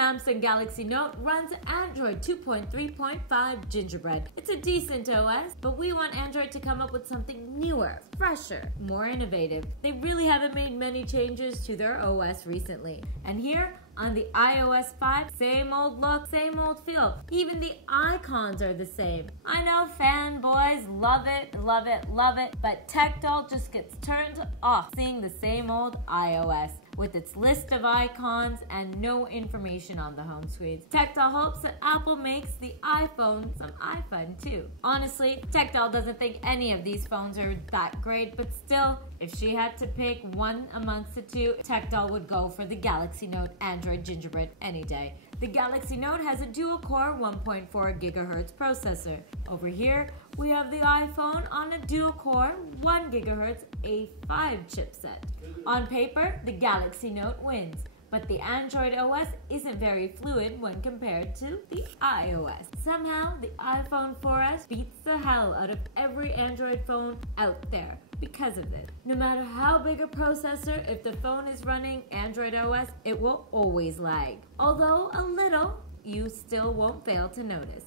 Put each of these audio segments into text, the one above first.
Samsung Galaxy Note runs Android 2.3.5 Gingerbread. It's a decent OS, but we want Android to come up with something newer, fresher, more innovative. They really haven't made many changes to their OS recently. And here, on the iOS 5, same old look, same old feel. Even the icons are the same. I know fanboys love it, love it, love it, but Techdoll just gets turned off seeing the same old iOS with its list of icons and no information on the home screens. Techdoll hopes that Apple makes the iPhone some iPhone too. Honestly, Techdoll doesn't think any of these phones are that great, but still, if she had to pick one amongst the two, Techdoll would go for the Galaxy Note Android Gingerbread any day. The Galaxy Note has a dual-core 1.4 GHz processor. Over here, we have the iPhone on a dual-core 1 GHz A5 chipset. On paper, the Galaxy Note wins, but the Android OS isn't very fluid when compared to the iOS. Somehow, the iPhone 4S beats the hell out of every Android phone out there because of it. No matter how big a processor, if the phone is running Android OS, it will always lag. Although a little, you still won't fail to notice.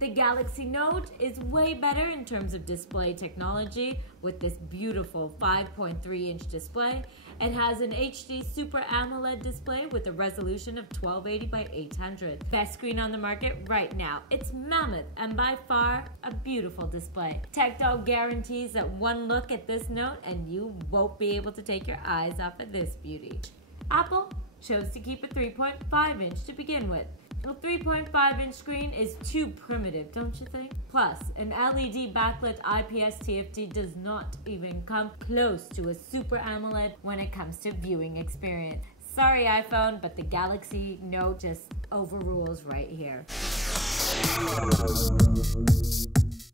The Galaxy Note is way better in terms of display technology with this beautiful 5.3-inch display. It has an HD Super AMOLED display with a resolution of 1280 by 800. Best screen on the market right now. It's Mammoth and by far a beautiful display. Techdoll guarantees that one look at this Note and you won't be able to take your eyes off of this beauty. Apple chose to keep a 3.5-inch to begin with. A 3.5-inch screen is too primitive, don't you think? Plus, an LED backlit IPS TFT does not even come close to a Super AMOLED when it comes to viewing experience. Sorry iPhone, but the Galaxy Note just overrules right here.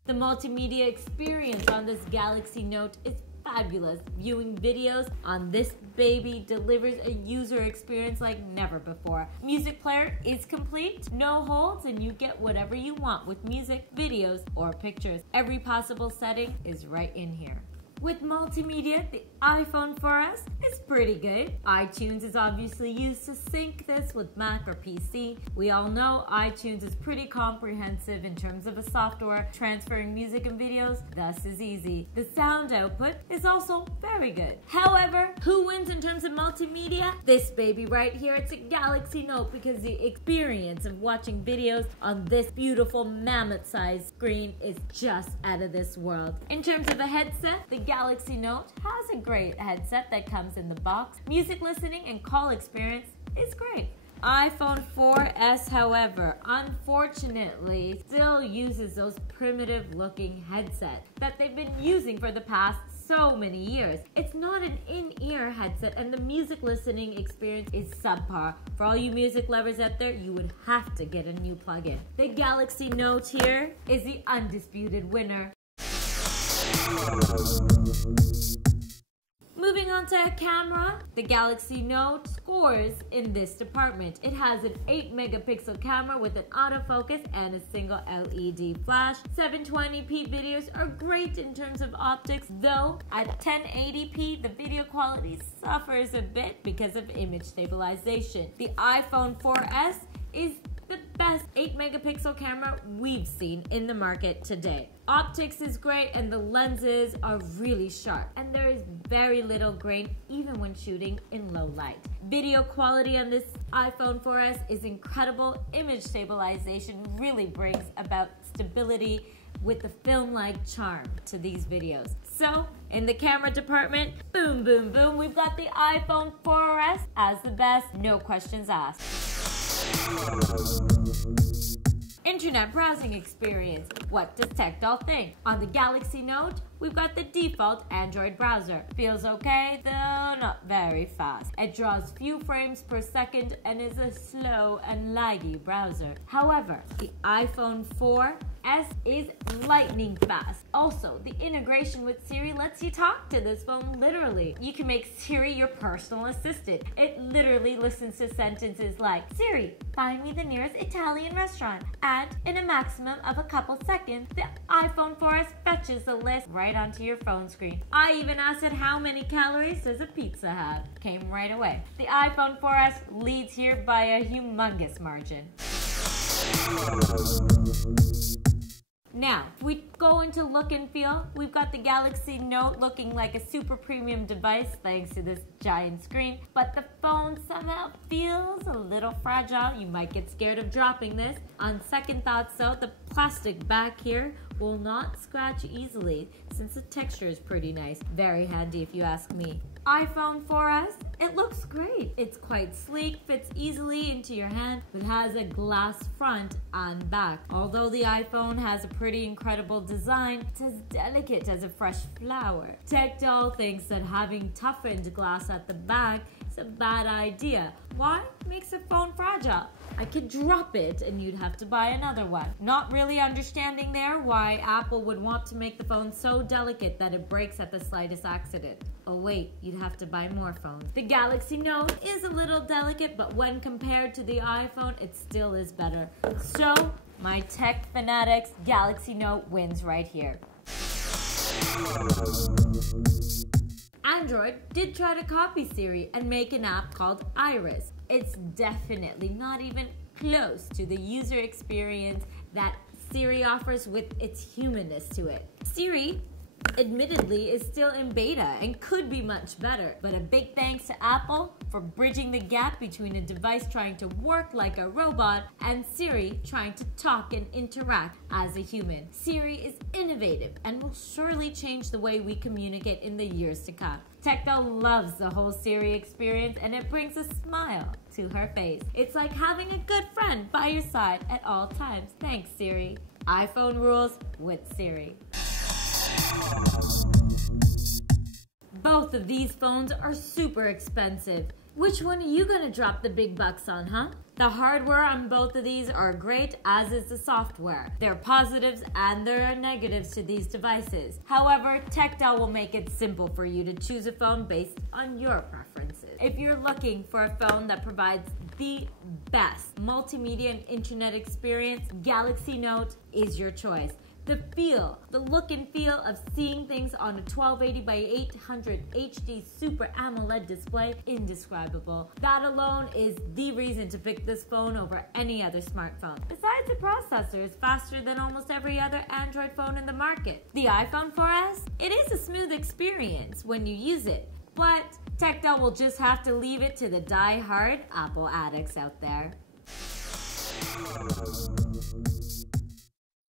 The multimedia experience on this Galaxy Note is fabulous. Viewing videos on this baby delivers a user experience like never before. Music player is complete, no holds, and you get whatever you want with music, videos, or pictures. Every possible setting is right in here. With multimedia, the iPhone 4S is pretty good. iTunes is obviously used to sync this with Mac or PC. We all know iTunes is pretty comprehensive in terms of a software transferring music and videos, thus is easy. The sound output is also very good. However, who wins in terms of multimedia? This baby right here. It's a Galaxy Note because the experience of watching videos on this beautiful mammoth-sized screen is just out of this world. In terms of a headset, the Galaxy Note has a great headset that comes in the box. Music listening and call experience is great. iPhone 4S, however, unfortunately, still uses those primitive looking headsets that they've been using for the past so many years. It's not an in-ear headset and the music listening experience is subpar. For all you music lovers out there, you would have to get a new plug-in. The Galaxy Note here is the undisputed winner. Moving on to camera, the Galaxy Note scores in this department. It has an 8-megapixel camera with an autofocus and a single LED flash. 720p videos are great in terms of optics, though at 1080p the video quality suffers a bit because of image stabilization. The iPhone 4S is the best 8-megapixel camera we've seen in the market today. Optics is great and the lenses are really sharp and there is very little grain even when shooting in low light. Video quality on this iPhone 4S is incredible. Image stabilization really brings about stability with the film-like charm to these videos. So, in the camera department, boom, boom, boom, we've got the iPhone 4S as the best, no questions asked. Internet browsing experience. What does Techdoll think? On the Galaxy Note, we've got the default Android browser. Feels okay, though not very fast. It draws few frames per second and is a slow and laggy browser. However, the iPhone 4S is lightning fast. Also, the integration with Siri lets you talk to this phone literally. You can make Siri your personal assistant. It literally listens to sentences like, Siri, find me the nearest Italian restaurant. And in a maximum of a couple seconds, the iPhone 4S fetches the list right onto your phone screen. I even asked it how many calories does a pizza have. Came right away. The iPhone 4S leads here by a humongous margin. Now, if we go into look and feel, we've got the Galaxy Note looking like a super premium device thanks to this giant screen, but the phone somehow feels a little fragile. You might get scared of dropping this. On second thoughts though, the plastic back here will not scratch easily since the texture is pretty nice. Very handy if you ask me. iPhone 4S, it looks great. It's quite sleek, fits easily into your hand, but has a glass front and back. Although the iPhone has a pretty incredible design, it's as delicate as a fresh flower. Techdoll thinks that having toughened glass at the back is a bad idea. Why? It makes a phone fragile. I could drop it and you'd have to buy another one. Not really understanding there why Apple would want to make the phone so delicate that it breaks at the slightest accident. Oh wait, you'd have to buy more phones. The Galaxy Note is a little delicate, but when compared to the iPhone, it still is better. So, my tech fanatics, Galaxy Note wins right here. Android did try to copy Siri and make an app called Iris. It's definitely not even close to the user experience that Siri offers with its humanness to it. Siri, admittedly, is still in beta and could be much better, but a big thanks to Apple for bridging the gap between a device trying to work like a robot and Siri trying to talk and interact as a human. Siri is innovative and will surely change the way we communicate in the years to come. Techdoll loves the whole Siri experience and it brings a smile to her face. It's like having a good friend by your side at all times. Thanks, Siri. iPhone rules with Siri. Both of these phones are super expensive. Which one are you gonna drop the big bucks on, huh? The hardware on both of these are great, as is the software. There are positives and there are negatives to these devices. However, Techdoll will make it simple for you to choose a phone based on your preferences. If you're looking for a phone that provides the best multimedia and internet experience, Galaxy Note is your choice. The feel, the look and feel of seeing things on a 1280 by 800 HD Super AMOLED display, indescribable. That alone is the reason to pick this phone over any other smartphone. Besides, the processor is faster than almost every other Android phone in the market. The iPhone 4S, it is a smooth experience when you use it, but Techdoll will just have to leave it to the die-hard Apple addicts out there.